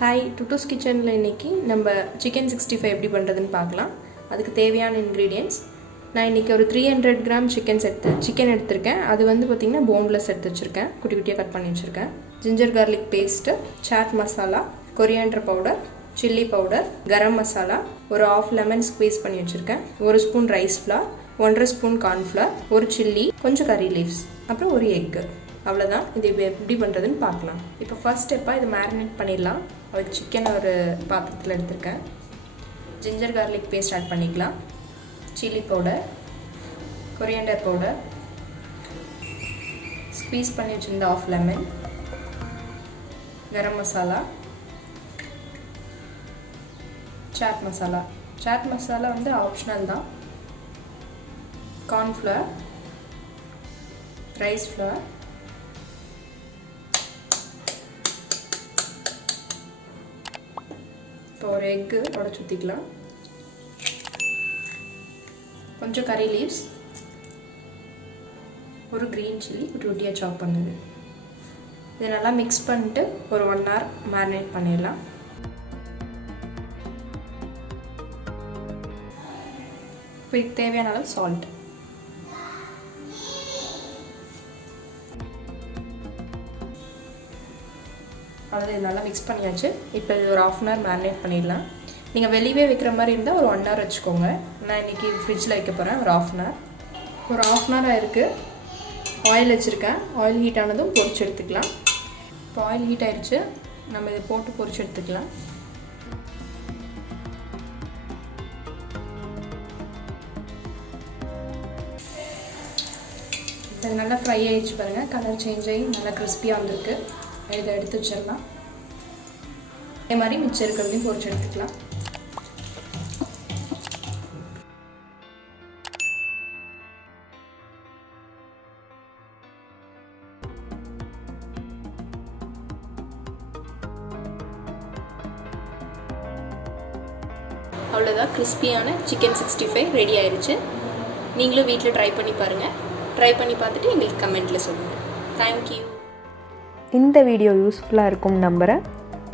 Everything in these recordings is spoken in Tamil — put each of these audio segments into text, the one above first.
ஹாய் டுட்டூஸ் கிச்சனில் இன்றைக்கி நம்ம சிக்கன் 65 எப்படி பண்ணுறதுன்னு பார்க்கலாம். அதுக்கு தேவையான இன்க்ரீடியன்ட்ஸ் நான் இன்றைக்கி ஒரு 300 கிராம் சிக்கன் எடுத்திருக்கேன். அது வந்து பார்த்திங்கன்னா போன்லெஸ் எடுத்து வச்சுருக்கேன், குட்டி குட்டியாக கட் பண்ணி வச்சுருக்கேன். Ginger garlic paste, chaat masala, coriander powder, chilli powder, garam masala, ஒரு ஆஃப் லெமன் ஸ்குவீஸ் பண்ணி வச்சுருக்கேன், ஒரு spoon rice flour, 1.5 spoon cornflour, ஒரு சில்லி, கொஞ்சம் கறி லீவ்ஸ், அப்புறம் ஒரு எக்கு. அவ்வளோதான். இது எப்படி பண்ணுறதுன்னு பார்க்கலாம். இப்போ ஃபர்ஸ்ட் ஸ்டெப்பாக இதை மேரினேட் பண்ணிடலாம். அதுக்கு சிக்கன் ஒரு பாத்திரத்தில் எடுத்திருக்கேன். ஜிஞ்சர் கார்லிக் பேஸ்ட் ஆட் பண்ணிக்கலாம், chilli powder, coriander powder, squeeze பண்ணி வச்சுருந்த ஆஃப் லெமன், கரம் மசாலா, சாட் மசாலா. சாட் மசாலா வந்து ஆப்ஷனல் தான். கார்ன்ஃப்ளவர், ரைஸ் ஃப்ளவர், இப்போ ஒரு எக்கு உடச்சி ஊற்றிக்கலாம், கொஞ்சம் கறி லீவ்ஸ், ஒரு க்ரீன் சில்லி குட்டி குட்டியாக சாப் பண்ணுது. இதை நல்லா மிக்ஸ் பண்ணிட்டு ஒரு 1 hour மேரினேட் பண்ணிடலாம். இப்போ இதுக்கு தேவையான அளவு சால்ட். அதாவது இது நல்லா மிக்ஸ் பண்ணியாச்சு. இப்போ இது ஒரு 1/2 hour மேரினேட் பண்ணிடலாம். நீங்கள் வெளியே வைக்கிற மாதிரி இருந்தால் ஒரு 1 hour வச்சுக்கோங்க. நான் இன்றைக்கி ஃப்ரிட்ஜில் வைக்க போகிறேன் ஒரு 1/2 hour. ஒரு 1/2 hour ஆயிருக்கு. ஆயில் வச்சுருக்கேன். ஆயில் ஹீட் ஆனதும் பொரிச்சு எடுத்துக்கலாம். இப்போ ஆயில் ஹீட் ஆயிடுச்சு, நம்ம இதை போட்டு பொரிச்சு எடுத்துக்கலாம். இது நல்லா ஃப்ரை ஆகிடுச்சு பாருங்கள், கலர் சேஞ்ச் ஆகி நல்லா கிறிஸ்பியாக வந்திருக்கு. இதை எடுத்து வச்சிடலாம். இதே மாதிரி மிச்சம் இருக்கிறதையும் பொரிச்சு எடுத்துக்கலாம். அவ்வளோதான், கிறிஸ்பியான சிக்கன் 65 ரெடி ஆயிடுச்சு. நீங்களும் வீட்டில் ட்ரை பண்ணி பாருங்கள். ட்ரை பண்ணி பார்த்துட்டு எங்களுக்கு கமெண்ட்டில் சொல்லுங்கள். தேங்க்யூ. இந்த வீடியோ யூஸ்ஃபுல்லாக இருக்கும் நம்புகிறேன்.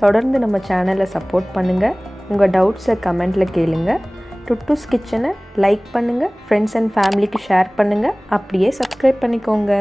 தொடர்ந்து நம்ம சேனலை சப்போர்ட் பண்ணுங்கள். உங்கள் டவுட்ஸை கமெண்ட்டில் கேளுங்க. டுட்டூஸ் கிச்சனை லைக் பண்ணுங்கள், ஃப்ரெண்ட்ஸ் அண்ட் ஃபேமிலிக்கு ஷேர் பண்ணுங்கள், அப்படியே சப்ஸ்கிரைப் பண்ணிக்கோங்க.